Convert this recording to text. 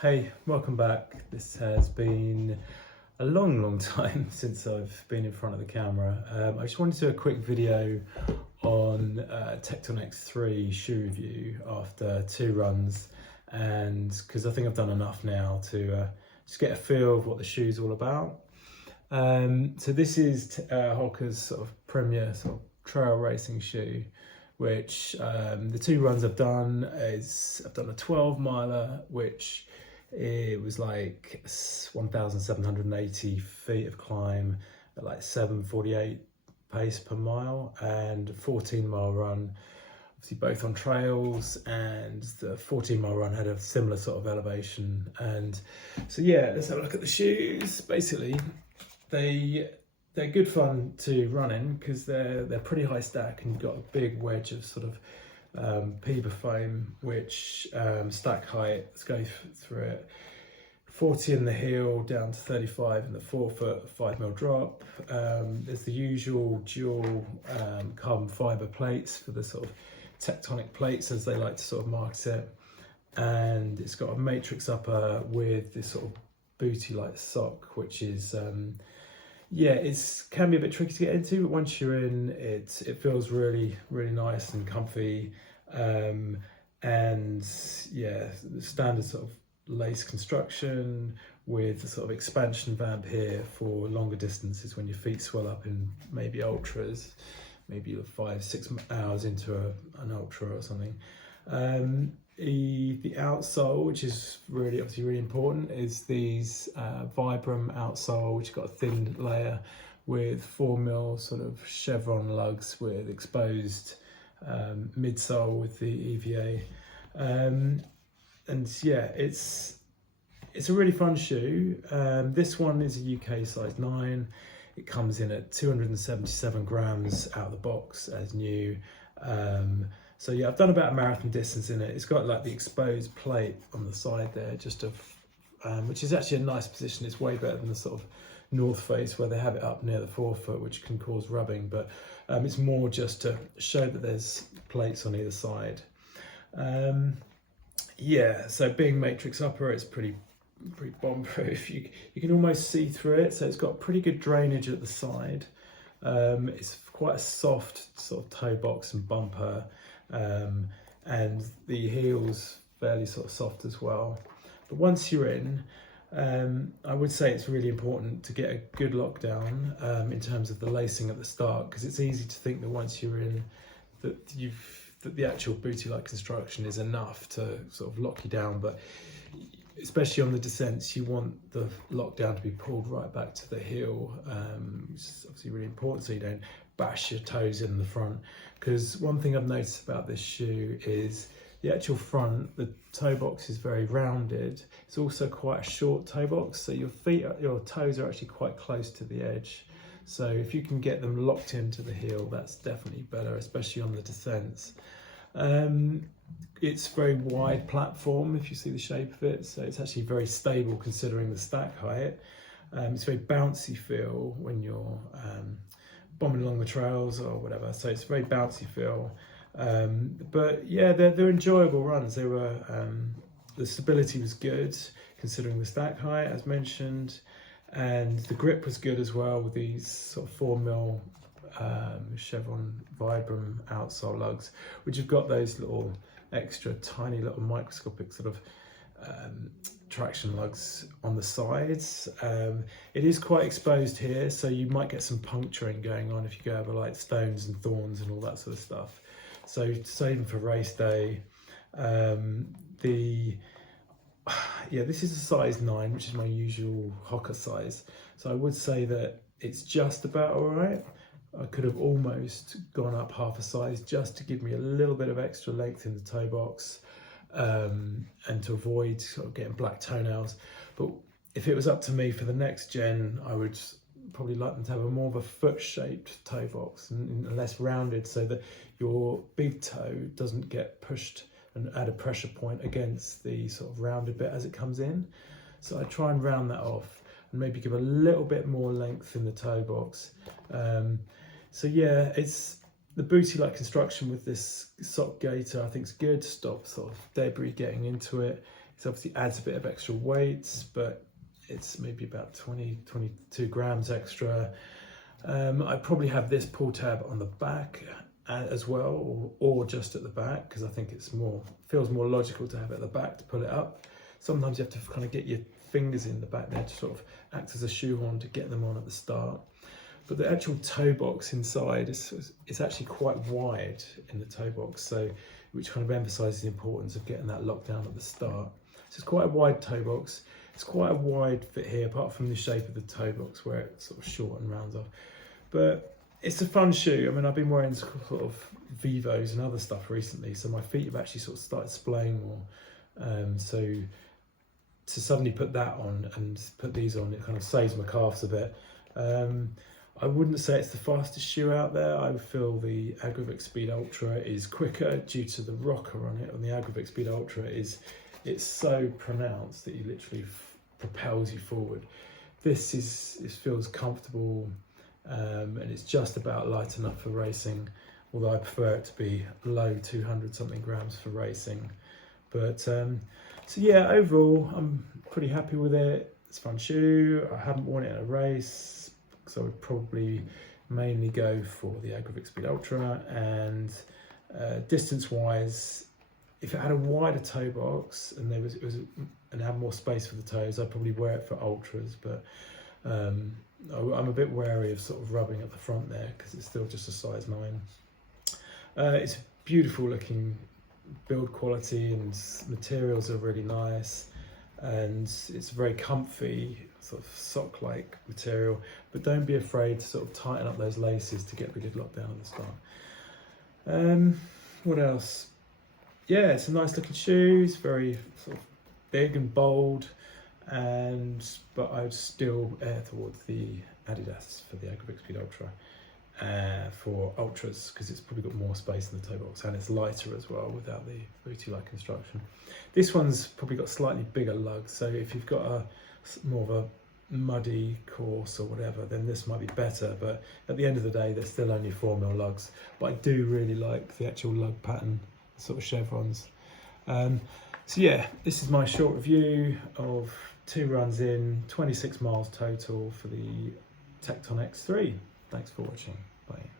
Hey, welcome back. This has been a long time since I've been in front of the camera. I just wanted to do a quick video on Tecton X3 shoe review after 2 runs, and because I think I've done enough now to just get a feel of what the shoe's all about. So this is Hoka's sort of premier sort of trail racing shoe, which the 2 runs I've done is I've done a 12 miler, which it was like 1,780 feet of climb at like 7:48 pace per mile, and a 14-mile run, obviously both on trails, and the 14-mile run had a similar sort of elevation. And so yeah, let's have a look at the shoes. Basically, they're good fun to run in because they're pretty high stack, and you've got a big wedge of sort of Peber foam, which stack height, let's go through it, 40 in the heel down to 35 in the forefoot, 5mm drop. There's the usual dual carbon fiber plates for the sort of tectonic plates, as they like to sort of market it, and it's got a matrix upper with this sort of booty like sock, which is yeah, it can be a bit tricky to get into, but once you're in, it feels really nice and comfy. And yeah, the standard sort of lace construction with the sort of expansion vamp here for longer distances when your feet swell up in maybe ultras, maybe 5-6 hours into an ultra or something. The outsole, which is obviously really important, is these Vibram outsole, which got a thin layer with 4mm sort of chevron lugs with exposed midsole with the EVA. And yeah, it's a really fun shoe. This one is a UK size 9. It comes in at 277 grams out of the box as new. So yeah, I've done about a marathon distance in it. It's got like the exposed plate on the side there, just which is actually a nice position. It's way better than the sort of North Face where they have it up near the forefoot, which can cause rubbing, but it's more just to show that there's plates on either side. Yeah, so being matrix upper, it's pretty bomb proof. You can almost see through it, so it's got pretty good drainage at the side. It's quite a soft sort of toe box and bumper, and the heel's fairly sort of soft as well. But once you're in, I would say it's really important to get a good lockdown in terms of the lacing at the start, because it's easy to think that once you're in, that the actual booty-like construction is enough to sort of lock you down. But especially on the descents, you want the lockdown to be pulled right back to the heel, which is obviously really important so you don't bash your toes in the front. Because one thing I've noticed about this shoe is the actual front, the toe box is very rounded. It's also quite a short toe box, so your toes are actually quite close to the edge. So if you can get them locked into the heel, that's definitely better, especially on the descents. It's very wide platform if you see the shape of it, so it's actually very stable considering the stack height. It's very bouncy feel when you're bombing along the trails or whatever, so it's very bouncy feel. But yeah, they're enjoyable runs. They were the stability was good considering the stack height, as mentioned, and the grip was good as well with these sort of 4mm chevron Vibram outsole lugs, which have got those little extra tiny little microscopic sort of traction lugs on the sides. It is quite exposed here, so you might get some puncturing going on if you go over like stones and thorns and all that sort of stuff. So saving for race day. Yeah, this is a size 9, which is my usual Hoka size. So I would say that it's just about all right. I could have almost gone up half a size just to give me a little bit of extra length in the toe box, and to avoid sort of getting black toenails. But if it was up to me for the next gen, I would probably like them to have a more of a foot-shaped toe box and less rounded, so that your big toe doesn't get pushed and add a pressure point against the sort of rounded bit as it comes in. So I try and round that off and maybe give a little bit more length in the toe box. So yeah, The booty-like construction with this sock gaiter I think is good to stop sort of debris getting into it. It obviously adds a bit of extra weight, but it's maybe about 22 grams extra. I probably have this pull tab on the back as well, or just at the back, because I think it's feels more logical to have it at the back to pull it up. Sometimes you have to kind of get your fingers in the back there to sort of act as a shoehorn to get them on at the start. But the actual toe box inside is actually quite wide in the toe box, so which kind of emphasises the importance of getting that locked down at the start. So it's quite a wide toe box. It's quite a wide fit here, apart from the shape of the toe box where it's sort of short and rounds off. But it's a fun shoe. I mean, I've been wearing sort of Vivos and other stuff recently, so my feet have actually sort of started splaying more. So to suddenly put that on and put these on, it kind of saves my calves a bit. I wouldn't say it's the fastest shoe out there. I feel the Agravic Speed Ultra is quicker due to the rocker on it. On the Agravic Speed Ultra, it's so pronounced that you literally propels you forward. This feels comfortable, and it's just about light enough for racing, although I prefer it to be low 200 something grams for racing. But so yeah, overall I'm pretty happy with it. It's a fun shoe. I haven't worn it in a race, so I would probably mainly go for the Agravic Speed Ultra. And distance wise, if it had a wider toe box and and had more space for the toes, I'd probably wear it for ultras. But I'm a bit wary of sort of rubbing at the front there because it's still just a size 9. It's a beautiful looking build quality, and materials are really nice, and it's very comfy, sort of sock-like material. But don't be afraid to sort of tighten up those laces to get the good lockdown at the start. What else? Yeah, it's a nice looking shoe. It's very sort of big and bold, but I would still err towards the Adidas for the Agravic Speed Ultra for ultras, because it's probably got more space in the toe box and it's lighter as well without the booty-like construction. This one's probably got slightly bigger lugs, so if you've got more of a muddy course or whatever, then this might be better. But at the end of the day, they're still only 4mm lugs. But I do really like the actual lug pattern, sort of chevrons. So yeah, this is my short review of 2 runs in, 26 miles total for the Tecton X3. Thanks for watching. Bye.